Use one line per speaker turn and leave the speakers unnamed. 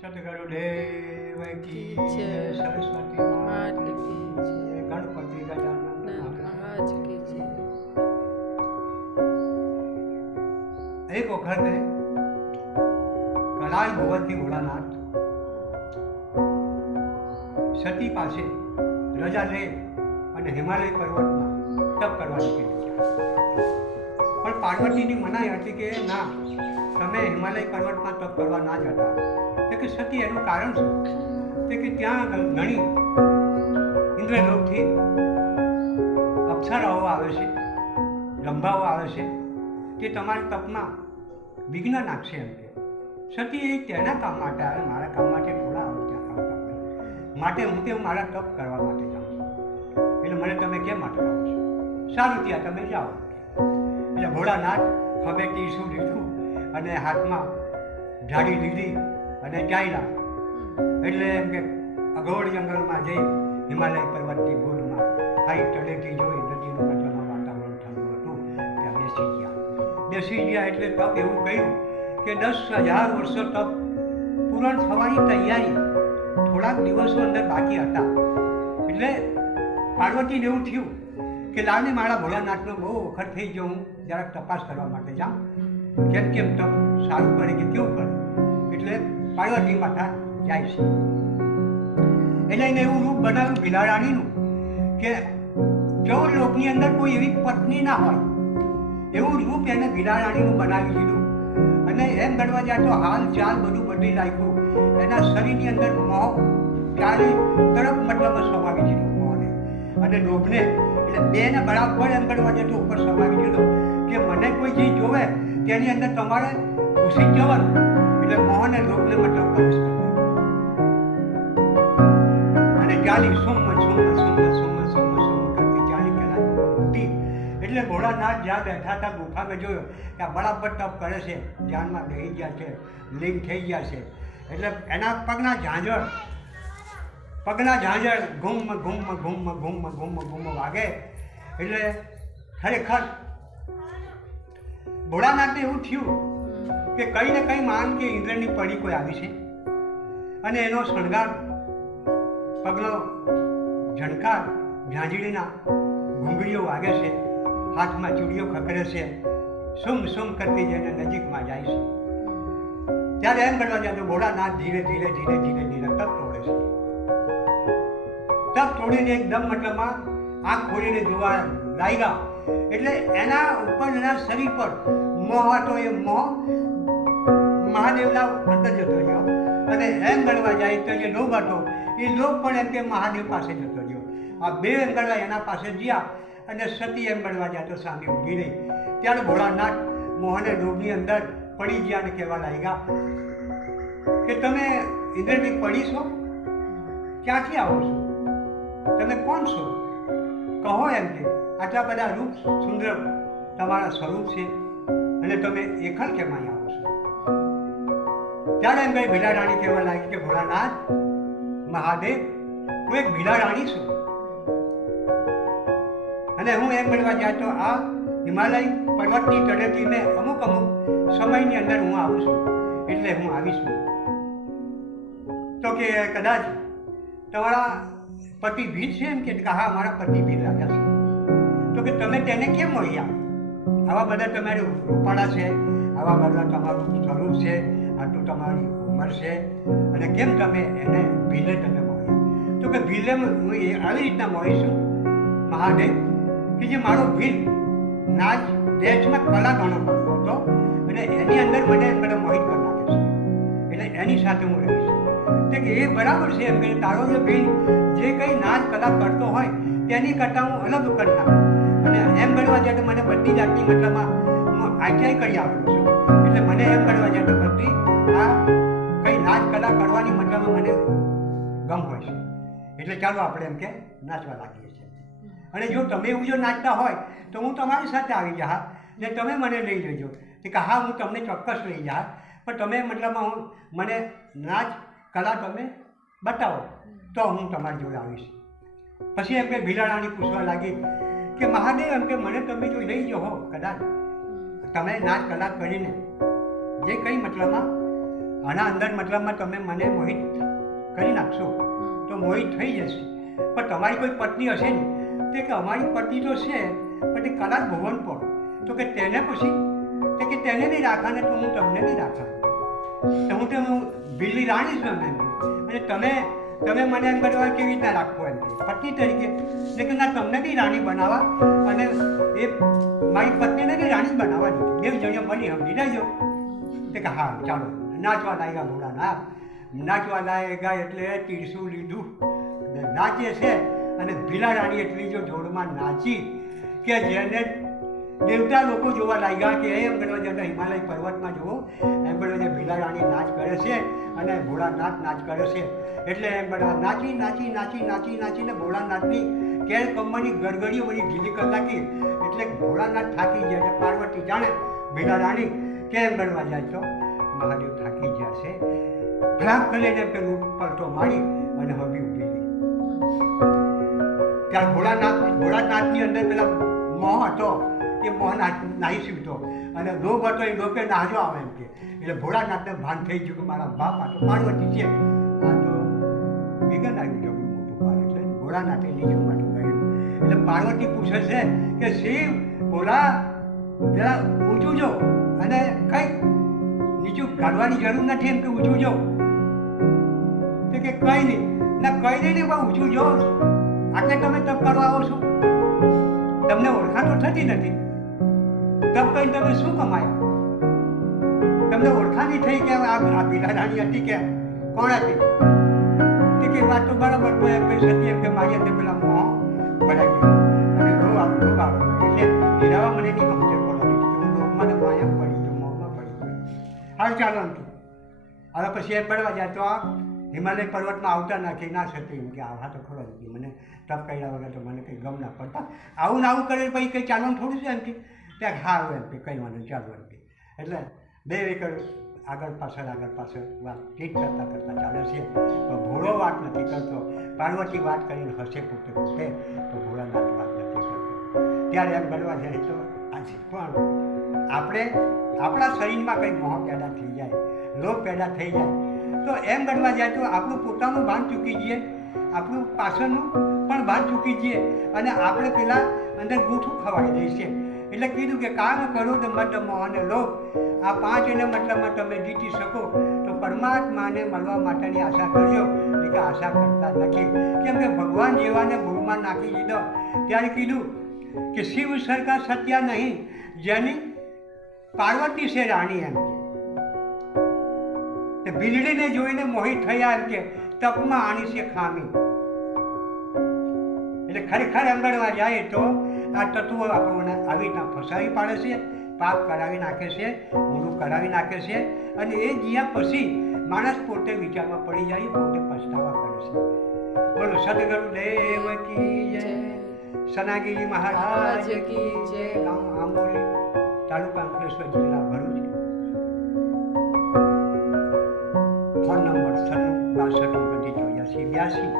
સદગુરુ દેવ કી સરસ્વતી
માત કી જય.
ગણપતિ ગજાનન મહારાજ.
કી જય.
એક વખતે કલાઈ ભગવતી ભોળાનાથ સતી પાસે રજા લે અને હિમાલય પર્વતમાં તપ કરવા નીકળી ગયા પણ પાર્વતીની મનાઈ હતી કે ના તમે હિમાલય પર્વતમાં તપ કરવા ના જતા. તે કે સતી એનું કારણ શું? તે કે ત્યાં ઘણી ઇન્દ્રલોકથી અપ્સરાઓ આવે છે, લંબાઓ આવે છે, તે તમારા તપમાં વિઘ્ન નાખશે એમ કે. સતી એ તેના કામ માટે આવે, મારા કામ માટે થોડા આવતા માટે. હું તે મારા તપ કરવા માટે જાઉં છું. એટલે મને તમે કેમ અટકાવો છો? સારું, ત્યાં તમે જાઓ. એટલે ભોળાનાથ ખભે શું લીધું અને હાથમાં ઝાડી લીધી અને ચાલ્યા. એટલે એમ કે અઘોર જંગલમાં જઈ હિમાલય પર્વતની ગોળમાં હાઈ તળેટી જોઈ નદીનું મતલબમાં વાતાવરણ ઠંડુ હતું. ત્યાં બેસી ગયા. બેસી ગયા એટલે તપ એવું કહ્યું કે દસ હજાર વર્ષો તપ પૂરણ થવાની તૈયારી થોડાક દિવસો અંદર બાકી હતા. એટલે પાર્વતીને એવું થયું કે લાવની મારા ભોળાનાથનો બહુ વખત થઈ ગયો હું. જરાક તપાસ કરવા માટે જાઉં. કેમ કેમ તો સારું કરે કે કેવું કરે? એટલે પાર્વતી માતા જાય છે. એટલે એને એવું રૂપ બનાવ્યું ભીલારાણીનું કે જો લોકની અંદર કોઈ એવી પત્ની ના હોય, એવું રૂપ એને ભીલારાણીનું બનાવી દીધું અને એમ ગણવા જાય તો હાલ ચાલ બધું બદલી નાખ્યું. એના શરીરની અંદર મોહ ચારે તરફ મતલબ સમાવી દીધું મોહને અને લોભને, એટલે બેને બરાબર એમ ગણવા જાય તો ઉપર સમાવી કોઈ ચીજ જોવે, તેની અંદર તમારે ઘૂસી જવાનું. એટલે મોહ અને લોભને મતલબ અને ચાલી સોમ સોમ સોમ સોમ સોમ સોમ કરતી ચાલી કલાક ઉઠી એટલે ભોળાનાથ જ્યાં બેઠા હતા, ગુફામાં જોયો કે આ બરાબર તપ કરે છે, ધ્યાનમાં બેસી ગયા છે, લીન થઈ ગયા છે. એટલે એના પગના ઝાંઝર પગના ઝાંઝર ઘૂમ ઘૂમ ઘૂમ ઘૂમ ઘૂમ ઘૂમ વાગે. એટલે ખરેખર ભોળાનાથને એવું થયું કે કંઈ ને કંઈ માન કે ઇન્દ્રની પડી કોઈ આવી છે. અને એનો શણગાર પગલો ઝણકાર ઝાંઝીડીના ઘૂંઘળીઓ વાગે છે હાથમાં ચૂડીઓ ખકરે છે સુમ સુમ કરતી જઈને નજીકમાં જાય છે. ત્યારે એમ કરવા જાય તો ભોળાનાથ ધીરે ધીરે ધીરે ધીરે ધીરે તપ તોડે છે. તપ તોડીને એકદમ મતલબમાં આંખ ખોલીને જોવા લાગ્યા. એટલે એના ઉપર એના શરીર પર મોહ હતો એ મોહ મહાદેવના અંદર જતો રહ્યો અને એમ ગણવા જાય તો જે લોભ હતો. એ લોભ પણ એમ કે મહાદેવ પાસે જતો રહ્યો. આ બે એમ ગણવા એના પાસે ગયા અને સતી એમ ગણવા જાય તો સામે ઊભી રહી. ત્યારે ભોળાનાથ મોહને લોભની અંદર પડી ગયા અને કહેવા લાગ્યા કે તમે ઇન્દ્રની પડી છો? ક્યાંથી આવો છો? તમે કોણ છો? કહો એમ કે. આટલા બધા રૂપ સુંદર તમારા સ્વરૂપ છે. અને તમે એખણ કેમ અહીં આવો છો? ત્યારે એમ કઈ ભીલા રાણી કહેવા લાગી કે ભોળાનાથ, મહાદેવ હું એક ભીલા રાણી છું. અને હું એમ મળવા જાતો આ હિમાલય પર્વતની તળેટીને અમુક અમુક સમયની અંદર હું આવું છું, એટલે હું આવીશ તો કે કદાચ તમારા પતિ ભીલ છે એમ કે હા મારા પતિ ભીલ રાજા છે. તો કે તમે તેને કેમ મળ્યા આવા બધા તમારી રૂપાળા છે, આવા બધા તમારું સ્વરૂપ છે આટલું તમારી ઉંમર છે. અને કેમ તમે એને ભીલે તમે મળ્યા? તો કે ભીલે હું આવી રીતના મળીશું મહાદેવ, કે જે મારો ભીલ નાચ દેશમાં કલા ઘણો કરતો હતો અને એની અંદર મને મને મોહિત કરી નાખે છે. એટલે એની સાથે હું રહીશ તે કે એ બરાબર છે એમ કે તારો જે ભીલ જે કંઈ નાચ કલા કરતો હોય તેની કરતાં હું અલગ કરી નાખું. અને એમ ગણવા જાય તો મને બધી જાતની મતલબમાં હું આઈટીઆઈ કરી આવેલો છું. એટલે મને એમ ગણવા જાય તો બધી આ કંઈ નાચ કલા કરવાની મતલબમાં મને ગમ હોય છે. એટલે ચાલો આપણે એમ કે નાચવા લાગીએ છીએ. અને જો તમે એવું જો નાચતા હોય, તો હું તમારી સાથે આવી જા ને તમે મને લઈ લેજો. કે હા, હું તમને ચોક્કસ લઈ જા પણ તમે મતલબમાં હું મને નાચ કલા તમે બતાવો, તો હું તમારી જોડે આવીશ. પછી એમ કે ભીલાડાની પૂછવા લાગી કે મહાદેવ, એમ કે મને તમે જો લઈ જાઓ કદાચ. તમે નાચ કલાક કરીને. જે કંઈ મતલબમાં, આના અંદર મતલબમાં તમે મને મોહિત કરી નાખશો, તો મોહિત થઈ જશે. પણ તમારી કોઈ પત્ની હશે ને, તે કે અમારી પત્ની તો છે, પણ તે કલાક ભુવન પર તો કે તેને પછી, તે કે તેને નહીં રાખા ને તો હું તમને નહીં રાખા. તો હું તે હું બિલ્લી રાણી છું અને તમે તમે મને એમ કરવા કેવી રીતના રાખવો એમ પત્ની તરીકે. એટલે કે ના, તમને બી રાણી બનાવવા અને એ મારી પત્નીને બી રાણી જ બનાવવા દીધી બે જણીઓ મળી સમજી લેજો તે કે હા, ચાલો. નાચવા લાગ્યા ઘોડા ના. નાચવા લાગ્યા એટલે તીરસું લીધું. નાચે છે અને ભીલા રાણી એટલી જો જોડમાં નાચી કે જેને દેવતા લોકો જોવા લાગ્યા કે એમ ગણવા હિમાલય પર્વતમાં જુઓ એમ ગણવા ભીલા રાણી નાચ કરે છે અને ભોળાનાથ નાચ કરે છે. એટલે એમ બધા નાચી નાચી નાચી નાચી, નાચીને ભોળાનાથની કેર કમરની ગરગડીઓ બધી ઢીલી કરી નાખી. એટલે ભોળાનાથ થાકી ગયા એટલે પાર્વતી જાણે ભીલા રાણી કેમ ગણવા જાય તો મહાદેવ થાકી ગયા છે. ફ્રાક કરીને પેલું પલટો મારી અને હબી ઊભી ગઈ ત્યાં ભોળાનાથ, ભોળાનાથની અંદર પેલા મોહ હતો. એ મોહન નાહી શીખતો અને લોભ હતો એ લોભે નાહજો આવે એમ કે. એટલે ભોળાનાથને ભાન થઈ ગયું કે મારા બાપ આ તો પાર્વતી છે. આ તો વિઘન આવી ગયો મોટું પાર. એટલે ભોળાનાથે જવા માટે કહ્યું. એટલે પાર્વતી પૂછે છે કે શિવ, ભોળા, જરા ઊંચું જો. અને કંઈક નીચું કાઢવાની જરૂર નથી એમ કે ઊંચું જો. તો કે કઈ નહીં. ના, કઈ નહીં ને પણ ઊંચું જો. આટલે તમે તપ કરવા આવો છો. તમને ઓળખાણ તો થતી નથી. તપ કઈ તમે શું કમાયા? તમને ઓળખાણી થઈ કે આ આ પીલા રાણી હતી કે કોણ હતી? તે કે વાત તો બરાબર સતી એમ કે મારી અંદર પેલા મોહ ભરાઈ ગયો. અને લોભ આવ લોભ એટલે એનાવા મને નહીં સમજણ પડવાની કે હું લોકમાં માયા પડી ગયો મોહમાં પડી ગયો. હાલ ચાલો હતું હવે પછી એમ પડવા જાય તો આ હિમાલય પર્વતમાં આવતા નથી ના શકતી એમ કે આવા તો ખરો મને તપ કર્યા વગર તો મને કંઈ ગમ ના પડતા. આવું ને આવું કરે પછી કંઈ ચાલવાનું થોડું છે એમ કે? ત્યાં હા આવે એમ કે, કંઈ વાંધો ચાલો એમ કે. એટલે બે એકર આગળ પાછળ આગળ પાછળ વાત ઠીક કરતાં કરતાં ચાલે છે. તો ભોળો વાત નથી કરતો, પાર્વતી વાત કરીને હશે પોતે પોતે, તો ભોળાનાથ વાત નથી કરતો. ત્યારે એમ ગણવા જાય તો આજે પણ આપણે આપણા શરીરમાં કંઈ મોહ પેદા થઈ જાય, લોભ પેદા થઈ જાય. તો એમ ગણવા જાય તો આપણું પોતાનું ભાન ચૂકી જઈએ, આપણું પાછળનું પણ ભાન ચૂકી જઈએ અને આપણે પેલા અંદર ગૂઠું ખવાઈ દઈએ છીએ. એટલે કીધું કે કામ કરો તો મત મોહન લો. આ પાંચ એને મતલબમાં તમે જીતી શકો. તો પરમાત્માને મળવા માટેની આશા કરજો. એટલે આશા કરતા નથી. કેમ કે ભગવાન જેવાને ભૂલમાં નાખી દીધો. ત્યારે કીધું કે શિવ સરકાર સત્યા નહીં, જેની પાર્વતી છે રાણી એમ કે. વીજળીને જોઈને મોહિત થયા એમ કે, તપમાં આણી છે ખામી. એટલે ખરેખર અંગણમાં જાય તો આ તત્વો આપણને આવી રીતના ફસાવી પાડે છે પાપ કરાવી નાખે છે ઊંડું કરાવી નાખે છે અને એ જીયા પછી માણસ પોતે વિચારમાં પડી જાય પોતે પછતાવા કરે છે. બોલો સદગુરુ દેવ કી જય સનાગીરી મહારાજ કી જય. ગામ આંબોલી તાલુકા અંકલેશ્વર જિલ્લા ભરૂચ. ફોન નંબર સત્તર બાસઠ ઓગણત્રીસ ચોર્યાસી બ્યાસી.